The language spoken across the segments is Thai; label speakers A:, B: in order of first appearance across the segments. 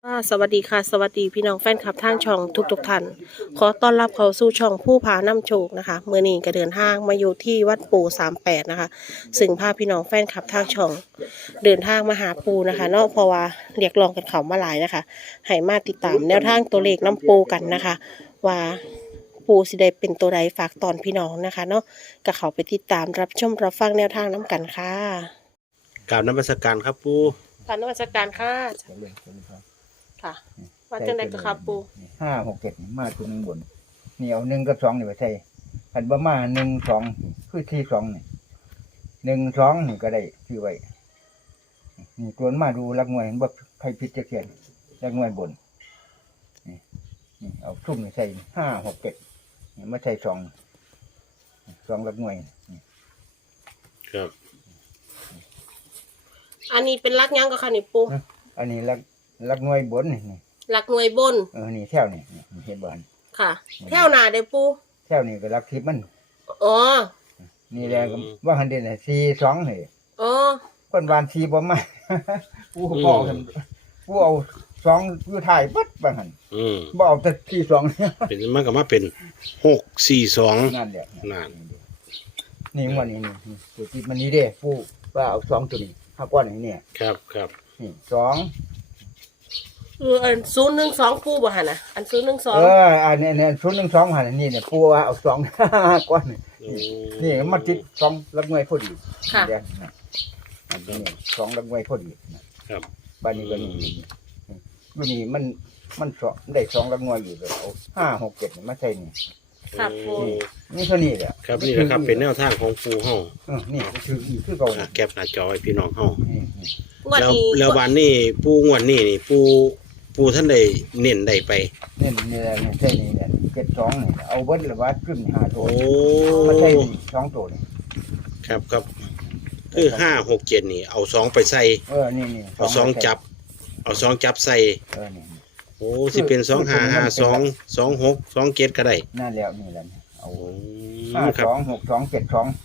A: สวัสดีค่ะสวัสดีพี่น้องแฟนคลับทางช่องทุกท่านขอต้อนรับเข้าสู่ช่องผู้พานำโชคนะคะเมื่อนี้ก็เดินทางมาอยู่ที่วัดปู่38นะคะซึ่งพาพี่น้องแฟนคลับทางช่องเดินทางมาหาปู่นะคะเนาะเพราะว่าเรียกร้องกันเขามาหลายนะคะให้มาติดตามแนวทางตัวเลขน้ำปูกันนะคะว่าปูสิได้เป็นตัวใดฝากตอนพี่น้องนะคะเนาะก็เขาไปติดตามรับชมรับฟังแนวทางน้ำกันค่ะ
B: กราบนมัสการครับปู
A: การนมัสการค่ะ
C: เจริญครับ
A: ค่ะว่าจังไดก็ครับปู
C: 5 6 7มาตัวหนึ่งบนนี่เอา1 กับ 2นี่ไปใส่คันบ่มา1 2คือที่2นี่1 2นี่ก็ได้ชื่อไว้นี่ตัวมาดูลักหน่วยเห็นบ่ใครผิดจะเขียนลักหน่วยบนนี่เอาทุ่มนี่ใส่5 6 7นี่มาใส่2ลักหน่วยนี่
B: ครับ
A: อันนี้เป็นรักยังก็ค่ะนี่ปู
C: อันนี้ลักหน่วยบนนี่
A: รักหน่วยบน
C: นี่แถวนี่เห็นบ่อัน
A: ค่ะแถวหน้าเด้อปู
C: แถวนี้ก็ลักทิพย์มัน
A: อ๋อ
C: นี่แหละก็ว่าหันเด่น4 2นี่
A: อ๋อ
C: คนวาน4บ่มา ผู้บอกกันผู้เอา2อยู่ท้ายเบิดว่าหั่น
B: อืม
C: บ่เอาแต่ที่2
B: เป็นมันก็มาเป็น642
C: นั่นแหละ
B: นั่น
C: นี่งวดนี้นี่ตัวที่มันนี้เด้ผู้ว่าเอา2ตัวนี้5ก้อนนี้เนี่ย
B: ครับครับ
C: นี่
A: อัน012ปูบ่หั่นน่ะอัน
C: อันนี้012หั่นนี่เนี่ยผู้ว่าเอา2 ก้อนนี่มันติด2ลักหน่วยพอดี
A: ค่ะ
C: แดงนะอันนี้2ลักหน่วยพอดีนะครับ บ้านนี้ก็นี่อยู่นี่มันได้2ลักหน่วยอยู่เลยเอา5 6 7มาใส่นี่
A: ค่ะปู
C: นี่เท่านี้แหละ
B: ครับนี่แหละครับเป็นแนวทางของปูเฮา
C: นี่คืออีกคือเก่า
B: แคปหน้าจอให้พี่น้องเฮา
C: นี่
A: งวด
B: แล้ว
A: นี้
B: แล้ววันนี้ปูงวดนี้นี่ปูท่านได้เน้นได้ไป
C: นี่แหละนี่ใช่นี่เนี่ย72นี่เอาเบิดละว่าขึ้น5ตัว
B: โอ้
C: มาใส่2ตัวนี่
B: ครับครับคือ567นี่เอา2ไปใส่
C: นี่
B: เอา2จับเอา2จับใส่
C: นี่
B: โอ้สิเป็น2552 26 27ก็ได้
C: นั่นแล้วนี่แหละเอา
B: โอ้ครับ
C: 52 62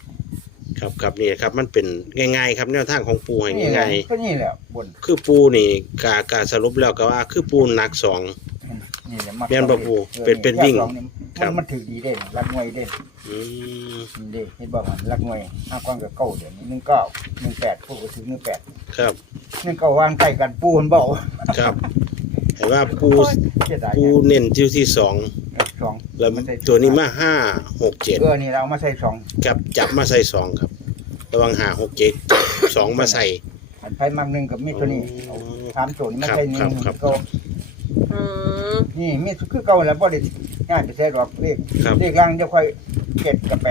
C: 72
B: ครับครับนี่ครับมันเป็นง่ายๆครับแนวทางของปูให้ง่าย
C: ก็นี่แหละบน
B: ๆคือปูนี่กาสรุปแล้วก็ว่าคือปูหนักสอง
C: นี่แหละ
B: แม่นบ่ปู่เป็นวิ่งค
C: ค
B: รั
C: รับ บมันถือดีเด้รักมวยเด้
B: อืม
C: นี่เด้เห็นบ่มันรักมวย5ก้อนกับเก้าเดี๋ยวนี้19 18ผู้ก็ถึง18
B: ครับ
C: 19วางใกล้กันปูมันเบา
B: ครับแต่ว่าปู
C: เสียดาย
B: ปูเน้นที่สอง
C: 2
B: แล้วตัวนี้มา5 6 7
C: นี่เรามาใส่2
B: กับจับมาใส่สองครับระวัง5 6 7จับสองมาใส่
C: อันไผมัก1กับมีตัวนี้เอา3ตัวนี้มาใส่
B: ครับ
C: 1ก็
A: อืม
C: นี่มีคือเก่าแล้วบ่ได้ง่ายไปใส่ดอกเลข
B: ครับ
C: เลขล่างจะค่อย7กับ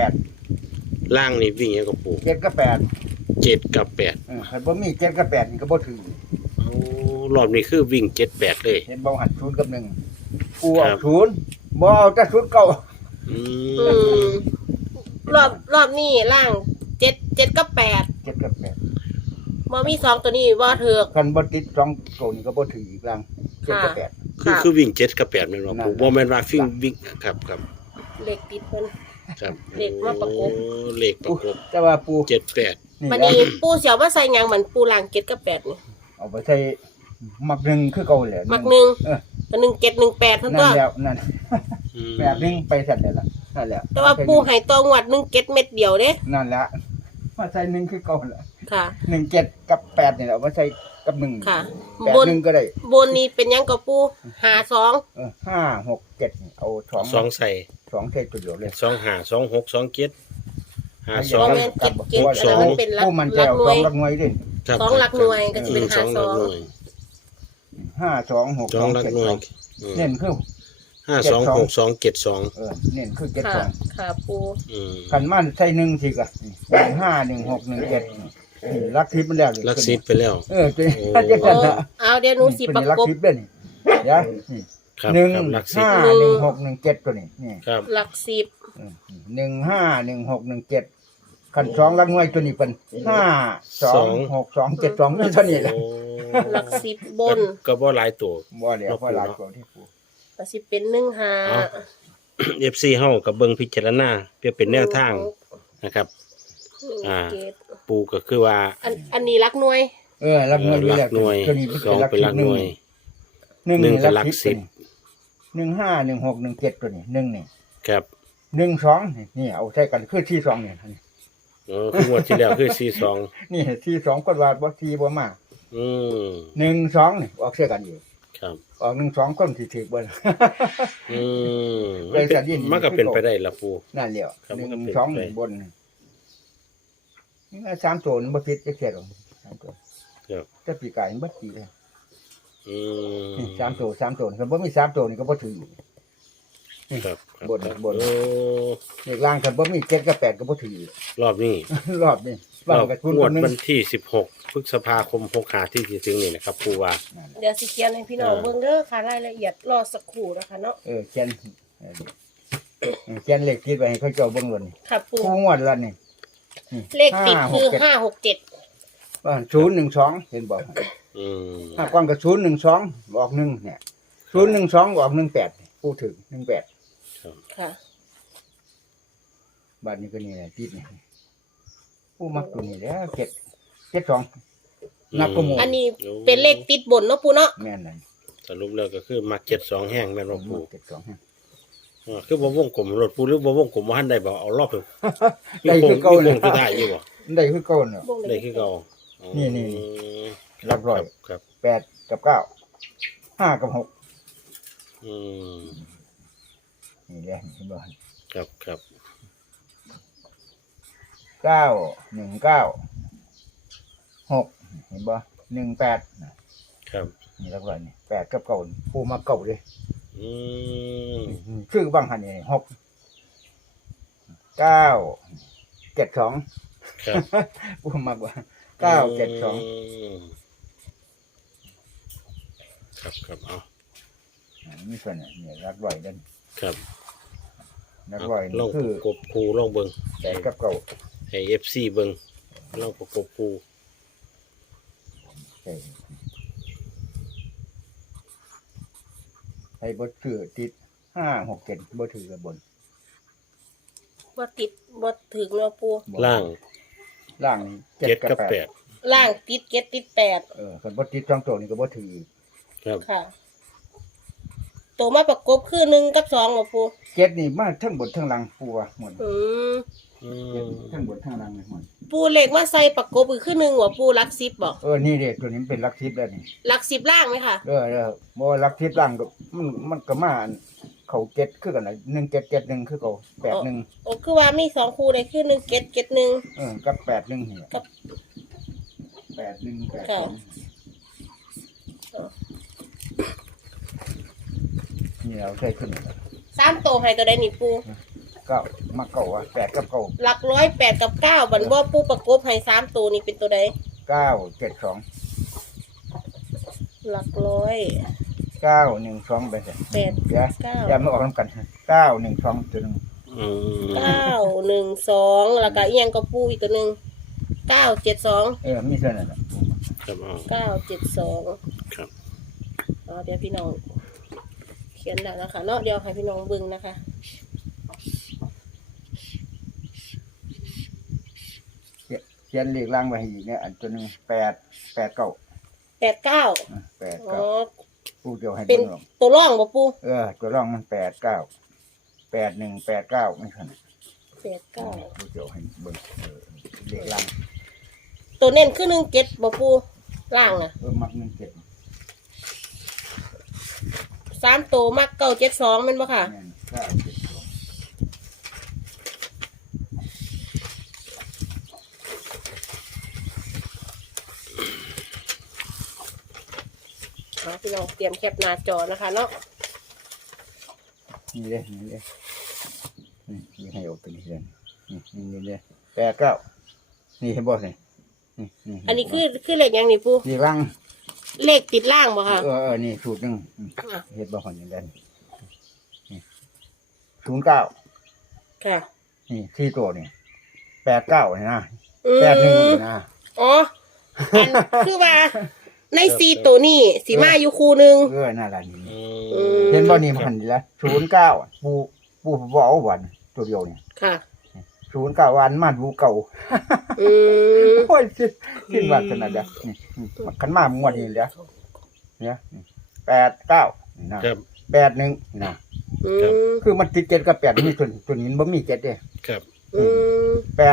C: 8
B: ล่างนี่วิ่งยังกับปู
C: 7กับ8
B: 7กับ8
C: คันบ่มี7กับ8นี่ก็บ่ถือ
B: โอ้รอบนี้คือวิ่ง7 8เลย
C: เห็นบ่หัน0กับ1กูเอา
B: ครับ
C: 0บ่เอาแต่0เก่า
B: อื
A: อื
B: ม
A: มรอบนี้ล่าง7กับ8
C: 7กับ8
A: บ่มี2ตัวนี้บ่เถือก
C: คันบ่ติด2ตัวนี้ก็บ่ถืออีกล่าง7กับ8
B: คือวิ่ง7กับ8แม่นบ่ปูบ่แม่นว่าวิ่งครับครับ
A: เลขติดเพิ่น
B: ครับ
A: เลขมาประกบ
B: โอ้เลขประกบ
C: แต่ว่าปู
B: 7 8
A: บัดนี้ปูเสียวมาใส่หยังเหมือนปูล่าง7กับ8นี่
C: เอาไปใส่มัก1คือเก่าแหละ
A: มักหนึ่ง
C: เออ
A: ก็1718เท่า
C: นั่
A: ตั
C: น
A: ว
C: แล้วนั่น
B: อืม
C: แบบนึงไปสั่นได้ล่ะนั่นแหละ
A: แต่ว่าปูให้ตัวงวด17เม็ดเดียวเด้
C: นั่นแหละมาใส่1คือเก่าแหละ
A: ค่ะ
C: 17กับ8นี่แหละเอามาใส่กับ1
A: ค่ะ
C: 8
A: บน
C: 1ก็ได้
A: บนนี้เป็นหยังกับปู52
C: 5 6 7นี่เอา2
B: 2ใส่
C: 2ใส่ตัวเดียวเลย
B: 2 5 2 6 2 7 5
A: บ่แม่น
B: 2
A: เก็บอันนั้นมันเป็นหลัก
C: ผู้มัน
A: หลั
C: จะ
A: ก
C: เอา
A: หน่วย
C: 2หลักหน่วยดิ
B: ครับ
A: สองหลักหน่วยก็จะเป็น
B: สองหลักหน่วย
C: 5 2 6
B: สองหลัก
C: 2
B: หน่วย
C: 7 2เน้นคือ
B: 5 2 6 2 7 2
C: เน้นคือ
A: ค่ะ
C: 7
A: ค่ะปู
B: อืม
C: 2คันมันใส่1สิกะ1 5 1 6 1 7ลักทิพย์มันแล้วนี่
B: ลักซิปไปแล้ว
C: ตัว
B: โอ้
C: จะ
A: โอ้
C: กันละ
A: เอาเดี๋ยวหนูสิประ
C: ลัก
A: กบ
C: ทิพย์เด้อนี่เดี๋ยวนี่
B: ครับ
C: 1
B: ครับลักซิป
C: 5 1 6 1 7ตัวนี้นี่
B: ครับ
A: หลัก10
C: 1 5 1 6 1 7คัน2ลักหน่วยตัวนี้เป็น5 2 6 2 7 2นี่เท่านี้แหละ
B: โอ้
A: หลัก10บน
B: ก็บ่หลายตัว
C: บ่แล้วพอหลายกว่าที่ปู
A: ก็สิเป็น15
B: FC เฮากับเบิ่งพิจารณาเพื่อเป็นแนวทางนะครับ อ่า ปูก็คือว่า
A: อันนี้หลักหน่วย
C: ลักหน่วย
B: หลักหน่วย
C: ตัวนี้เป็น
B: สอง
C: ลัก
B: เป็นหลักหน่วย
C: หนึ่ง
B: หนึ่ง
C: นี่
B: เป็นหลัก
C: สิบ
B: 10
C: 15 16 17ตัวนี้หนึ่งนี่
B: ครับ
C: 1 2นี่เอาใช้กันคือที่2นี่
B: คืองวดที่แล้วคือ42
C: นี่ที่2ก็ว่าบ่ที่บ่มา
B: อืม
C: 1 2นี่ออกใช้กันอยู่
B: ครับ
C: ออก1 2คนสิถูกบ่
B: อืม
C: เลยสัตว์ดิน
B: มันก็เป็นไปได้ละปู
C: นั่นแหละ
B: ครับมันก็เป็น
C: 1 2
B: ไป
C: บนนี่3ตัวนี่บ่ผิดจักเทื่อหรอก3ตัว
B: ครับ
C: แต่ปีกายมันบ่ปีเลย
B: อืม
C: นี่3ตัว3ตัวคันบ่มี3ตัวนี่ก็บ่ถือ
B: ครับครับ
C: บน
B: ครับ
C: บน
B: โอ้
C: เลขล่างคันบ่มี7กับ8ก็บ่ถือ
B: รอบนี้
C: รอบนี้
B: ร
C: บาง
B: อบ
C: กระทุน
B: ง
C: คว
B: ด
C: นหนึง
B: วันที่16พฤษภาคม65ที่จะถึงนี่นะครับปูว่า
A: เดี๋ยวสิเขียนให้พี่น้องเบิ่งเด้อค่ะรายละเอียดรอสักครู่นะคะเนาะ
C: เขียนเขียนเลขคิดไว้ให้เขาเจ้าเบิ่งเลยนี่
A: ค่ะปู
C: คู่งวดละนี่
A: เลขติดคือ
C: 5 6 7
A: 567
C: ว่า012เห็นบ่
B: อืม
C: ถ้าก่อนก็012ออก1เนี่ย012ออก18ผู้ถึง18
A: ค่ะ
C: บัดนี้ก็นี่แหละติดนี่ผู้มักตัวนี้แหล้ว72นักก็หมู่
A: อันนี้เป็นเลขติดบนเนาะปูเนาะ
C: แม่นนั่น
B: สรุปแล้วก็คือมัก72แห้งแม่นบ่ปู
C: 72ฮะ
B: คือบ่วงกลมรถปูหรือบ่วงกลมบ่ทันได้บ่เอารอบเพิ่น
C: ได้คือเก่า
B: มี
C: เล
B: โค้งสุดท้ายอยู่บ่
C: ได้คือเก่าเนาะ
A: วง
B: ได้คือเก่าอ๋อ
C: นี่
B: ครับ
C: ร้อย
B: ครับ
C: 8กับ9 5กับ6
B: อืม
C: นี่แหละเห็นบ่
B: ครับครับ
C: 6เห็นบ่18
B: ครับ
C: นี่แล้วก็นี่8กับ9ผู้มาเก่าเด้
B: อืม
C: ชื่อบางหันนี่6 9 72
B: ครับ
C: ผู้มากว่า9 72
B: ครับครับเอา
C: มีส่วนนี่รักร้อยเด้น
B: ครับ
C: รักร้อย
B: ลอง
C: คือ
B: ประกบคูลองเบิ่ง
C: 8กับ9
B: ให้ FC เบิ่งลองประกบคู
C: ให้บ่ถือติด5 6 7บ่ถือกับบน
A: บ่ติดบ่ถึงเนาะปู
B: ล่าง
C: ล่างนี่
B: 7
C: 7กั
B: กั
C: บบ 8
A: ล่างติด7ติด8
C: คันบ่ติด2ตัวนี่ก็บ่ถือ
B: ครับ
A: ค่ะ ตัวมาประกบคือ1กับ2บ่ปู
C: 7นี่มาทั้งบนทั้งล่างปูว่าหมด
A: อืม
B: อืม
C: ทั้งบนทั้งล่างเลยหมด
A: ปูเลขมาใส่ประกบคือ1บ่ปูหลัก10บ่
C: นี่เด้ตัวนี้มันเป็นหลัก10แล้วนี่
A: หลัก10ล่างไหมค่ะ
C: บ่หลัก10ล่างก็มันก็มาอันเขาเก็ดคือกันน่ะ1771คือเขา81
A: โอ้คือว่ามี2คู่เลยคือ1 7 7 1
C: กับ81นี่
A: กับ
C: 81
A: ค่ะ
C: 82นี่เราใช้ขึ้น
A: 3ตัวให้ตัวใดนี่ปู
C: ก็มาเก่าว่า8กับ9
A: หลัก108กับ9บัดบ่ปูประกบให้3ตัวนี่เป็นตัวใด
C: 972
A: หลักร้อย
C: 912ไปซั่น
A: 8
C: เดี๋ยว
A: 9
C: อย่ามาออกนำกัน912ตัวนึง
B: อืม
A: 912แล้วก็อีหยังก็ปูอีกตัวหนึง972
C: มีเท่านั้นน่ะ
B: ครับเอา
A: 972
B: ครับ
A: เดี๋ยวพี่น้องเขียนแล้วนะคะเนาะเดี๋ยวให้พี่น้องเบิ่งนะคะ
C: เขียนเลขล่างไว้ให้อีกเนี่ยอันตัวนึง889
A: 89 อ๋อ
C: ปูเดียวให้
A: เป็น
C: เบิ่งหรอก
A: ตัวร่องบ่ปู
C: ตัวรองมัน8189ไม่ทัน
A: 89
C: ปูเดียวให้เบิ่งเลขล่าง
A: ตัวเน้นคือ17บ่ปูล่างน่ะ
C: มัก17
A: 3ตัวมัก972แม่นบ่ค่ะ
C: แม่น972
A: พี่น้องเตรียมแคปหน้าจอนะคะเนาะ
C: นี่เลยนี่ให้ออกตัวนี้เลยนี่เลย89นี่เห็นบ่นี่
A: อันนี้คือเลขหยังนี่ปู
C: นี่ล่าง
A: เลขติดล่างบ่ค่ะ
C: นี่สูตรหนึง
A: อ่ะ
C: เฮ็ดบ่ฮอนอย่างนั้น09
A: ค่ะ
C: นี่ที่ตัวนี่89นี่นะ
A: อืม
C: 81นี่นะ
A: อ๋ออันคือว่าใน4ตัวนี้สิมาอยู่คู่หนึง
C: นั่นล่ะนี่
B: อืม
C: เห็นบ่นี่มันนี่ละ09ปูบ่เอาวันตัวเดียวนี่
A: ค่ะ
C: 09วันมาดูเก่า
A: อืม
C: โอ้ยคิดว่าขนาดเด้อนี่คันมางวดนี้เด้อเนี่ย 89นี่นะครับ 81นี่นะ
A: อืม
C: คือมันติด7กับ8มีตัวนี้บ่มี7เด้
B: ครับ
A: อืม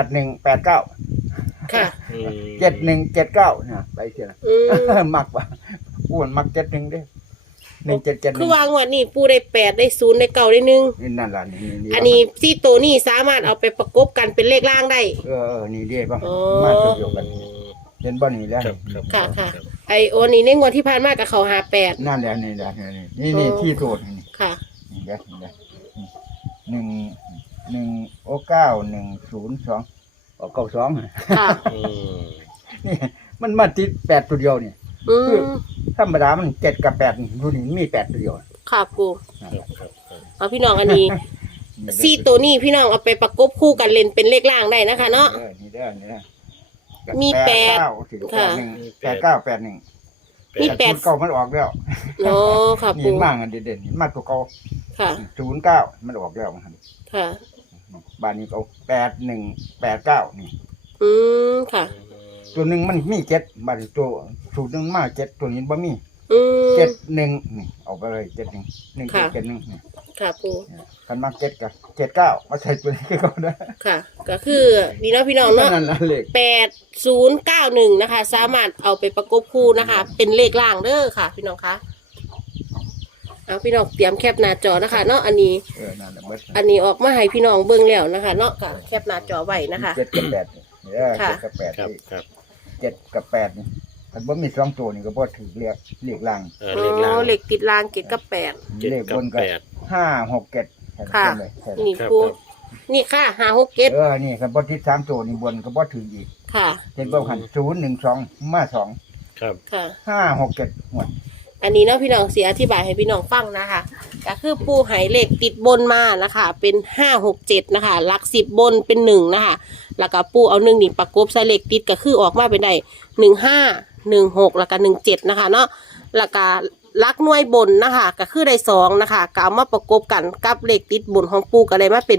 C: 8189
A: ค่ะ
B: อืม
C: 7179นะไปเสียนะ
A: อืม
C: มักว่ะอ้วนมัก71เด้1771
A: คือวางวันนี้ปูได้8ได้0ได้9ได้1
C: นี่นั่นล่ะนี่
A: อันนี้ซี่ตัวนี้สามารถเอาไปประกบกันเป็นเลขล่างได้
C: นี่เด้บ้าง
A: อ๋อ
C: มาตัวเดียวกันเห็นบ่นี่แล้ว
B: ครับครับ
A: ค่ะค่ะ
B: รับ
A: ไอโอนี่ในงวดที่ผ่านมากับเขา58
C: นั่นแหละนี่แหละนี่ที่สูตรนี่
A: ค่ะ
C: นี่เด้19102ออก92
A: ค่ะ
B: อืม
C: นี่มันมาติด8ตัวเดียวนี่
A: อืม
C: ธรรมดามัน7กับ8นี่ดูนี่มี8ตัวเดียว
A: ค่ะปู
C: นั่น
B: ค
C: แห
B: รับ
C: ละ
B: ครับครับ
A: เอาพี่น้องอันนี้ ซี่ตัวนี้พี่น้องเอาไปประกบคู่กันเล่นเป็นเลขล่างได้นะคะเนาะ
C: นี่เด้อนี่เด้อ
A: มีแปด
C: ค่ะ 8981
A: มีแปด
C: เก่ามันออกแล้ว
A: โอ้ค่ะ
C: นี่
A: ปู
C: มากอันเด่นๆนี่มาตัวเก่า
A: ค่ะ
C: 09มันออกแล้วมัน
A: ค่ะ
C: บ้านนี้ก็8189นี่
A: อืมค่ะ
C: ตัวหนึงมันมี7บ้านตัวสูตรหนึงมา7ตัวนี้บ่มี
A: อืม
C: 71นี่เอาไปเลย71
A: ค่ะ
C: 1771นี่
A: ค่ะปู
C: คันมา7กับ79มาใส่ตัวนี้ก็ได้
A: ค่ะ ก็คือนี่เนาะพี่น้องเนาะ
C: นั่นละเลข
A: 8091นะคะ สามารถเอาไปประกบคู่นะคะ เป็นเลขล่างเด้อค่ะ พี่น้องคะเอาพี่น้องเตรียมแคปหน้าจอนะคะ เนาะอันนี้
C: นั่นแหละเบิด
A: อันนี้ออกมาให้พี่น้องเบิ่งแล้วนะคะ เนาะค่ะแคปหน้าจอไว้นะคะ
C: 7กับ8นี่
A: ค่ะ
C: 7กับ8
B: ครับ
C: นี่
B: ครับ
C: 7กับ8นี่คันบ่มี2ตัวนี่ก็บ่ถือเลขล่าง
A: อ๋
B: เลขล่าง
A: อเหล็กติดรางเกตกับ8
B: เจ็ด
C: เลข
B: กับบ
C: นก็
B: แปด
C: 5 6 7
A: ค่ะ
C: เลย
A: นี่
B: ครับ
A: ปู
B: ครับ
A: นี่ค่ะ5 6 7
C: นี่คันบ่ติด3ตัวนี่บนก็บ่ถืออีก
A: ค่ะ
C: เห็นบ่หัน0 1 2มา2
B: ครับ
A: ค่ะ
C: 5 6 7หมด
A: อันนี้เนาะพี่น้องเสียอธิบายให้พี่น้องฟังนะคะก็คือปูไหเหล็กติดบนมานะคะ เป็น5 6 7นะคะหลัก10บนเป็น1นะคะแล้วก็ปูเอา1นี่ประกบใส่เหล็กติดก็คือออกมาเป็นได้15 16แล้วก็17นะคะเนาะแล้วก็ลักหน่วยบนนะคะก็คือได้2นะคะก็เอามาประกบกันกับเหล็กติดบนของปูก็เลยมาเป็น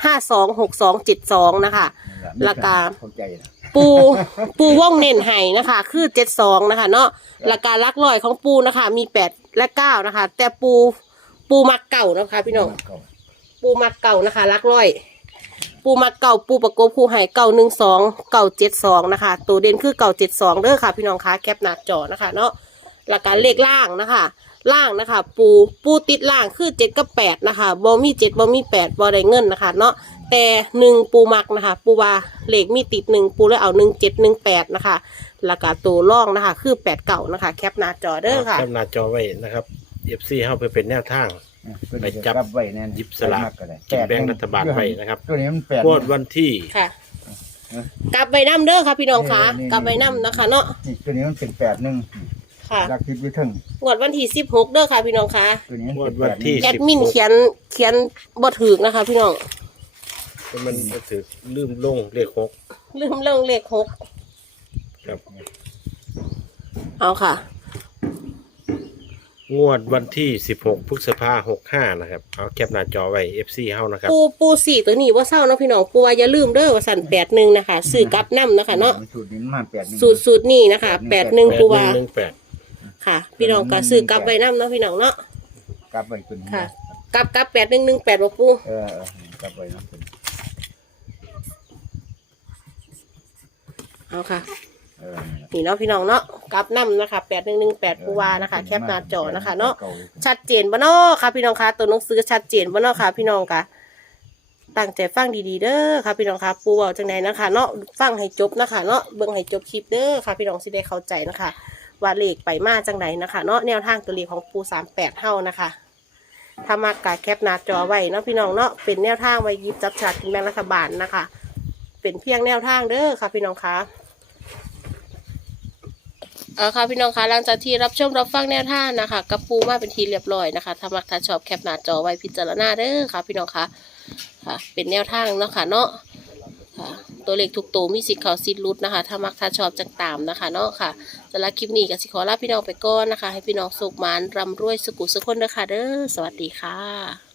A: 526272นะคะ ราคา
C: เข้าใจนะ
A: ปูว่องเน้นให้นะคะ คือ72นะคะเนาะราคาลักลอยของปูนะคะ มี8และ9นะคะ แต่ปูมักเก่านะคะ พี่น้องปูมักเก่านะคะลักลอย ปูมักเก่าปูประกบคู่ให้912 972นะคะตัวเด่นคือ972เด้อค่ะ พี่น้องคะแคปหน้าจอนะคะ เนาะราคาเลขล่างนะคะ ล่างนะคะ ปูติดล่างคือ7กับ8นะคะบ่มี7บ่มี8บ่ได้เงินนะคะ เนาะแต่1ปูมักนะคะ ปูว่าเลขมีติด1ปูเลยเอา1718นะคะราคาตัวร่องนะคะ คือ89นะคะ แคปหน้าจอเด้อค่ะ
B: แคปหน้าจอไว้นะครับ FC เข้าไปเป็นแนวทาง ไปจับ
C: ไว้แน่น
B: หยิบสลาก
C: ก็ได้
B: กินแบ่งรัฐบาลไว้นะครับ
C: ตัวนี้มัน8
B: งวดวันที่
A: ค่ะ กลับไปน้ำเด้อค่ะพี่น้องคะ
C: นี่
A: กลับไปน้ำนะคะ เนาะ
C: นี่ตัวนี้มันเป็น81
A: ค่ะ
C: หลัก10อยู่ถึง
A: งวดวันที่16เด้อค่ะพี่น้องคะ
C: ตัวนี้
B: งว
C: เป็
B: ด
C: น
B: วันที่
A: แอดมินเขียนบ่ถูกนะคะ พี่น้อง
B: มันถือลืมลงเลข6
A: ลืมเรื่องเลข6
B: ครับ
A: เอาค่ะ
B: งวดวันที่16พฤษภาคม65นะครับเอาแคปหน้าจอไว้ FC เฮานะครับ
A: ปูสี่ตัวนี้ว่าเศร้าเนาะพี่น้องปูว่าอย่าลืมเด้อว่าสั่น81นะคะซื้อกลับน้ำนะคะเนาะ
C: สูตรนี้มันมา81
A: สูตรนี้นะคะ81ปูว่า
B: 8118
A: ค่ะ พี่น้องก็ซื้อกลับไปน้ำเนาะพี่น้องเนาะ
C: กลับไปตัวนี้
A: ค่ะ กลับ8118บ่ปู
C: กลับไปเนาะ
A: เอาค่ะ
C: เออ
A: นี่เนาะพี่น้องเนาะกลับน้ำนะคะ8118ปูว่านะคะ แคปหน้าจอนะคะเนาะ ชัดเจนบ่เนาะค่ะพี่น้องคะตัวหนังสือชัดเจนบ่เนาะค่ะพี่น้องคะตั้งใจฟังดีๆเด้อค่ะพี่น้องคะปูเว้าจังไดนะคะเนาะฟังให้จบนะคะเนาะเบิ่งให้จบคลิปเด้อค่ะพี่น้องสิได้เข้าใจนะคะว่าเลขไปมาจังไดนะคะเนาะแนวทางตัวเลขของปู38เฮานะคะถ้ามากะแคปหน้าจอไว้เนาะพี่น้องเนาะเป็นแนวทางไว้หยิบจับฉลากกินแบ่งรัฐบาลนะคะ เป็นเพียงแนวทางเด้อค่ะพี่น้องคะค่ะพี่น้องคะหลังจากที่รับชมรับฟังแนวทางนะคะกับปูมาเป็นทีเรียบร้อยนะคะถ้ามักถ้าชอบแคปหน้าจอไว้พิจารณาเด้อค่ะพี่น้องคะค่ะเป็นแนวทางเนาะค่ะเนาะค่ะตัวเลขทุกตัวมีสิทธิ์เข้าสิทธิ์หลุดนะคะถ้ามักถ้าชอบจังตามนะคะเนาะค่ะสำหรับคลิปนี้ก็สิขอลาพี่น้องไปก่อนนะคะให้พี่น้องสุขหมานร่ำรวยสุขุสุขคนเด้อค่ะเด้อสวัสดีค่ะ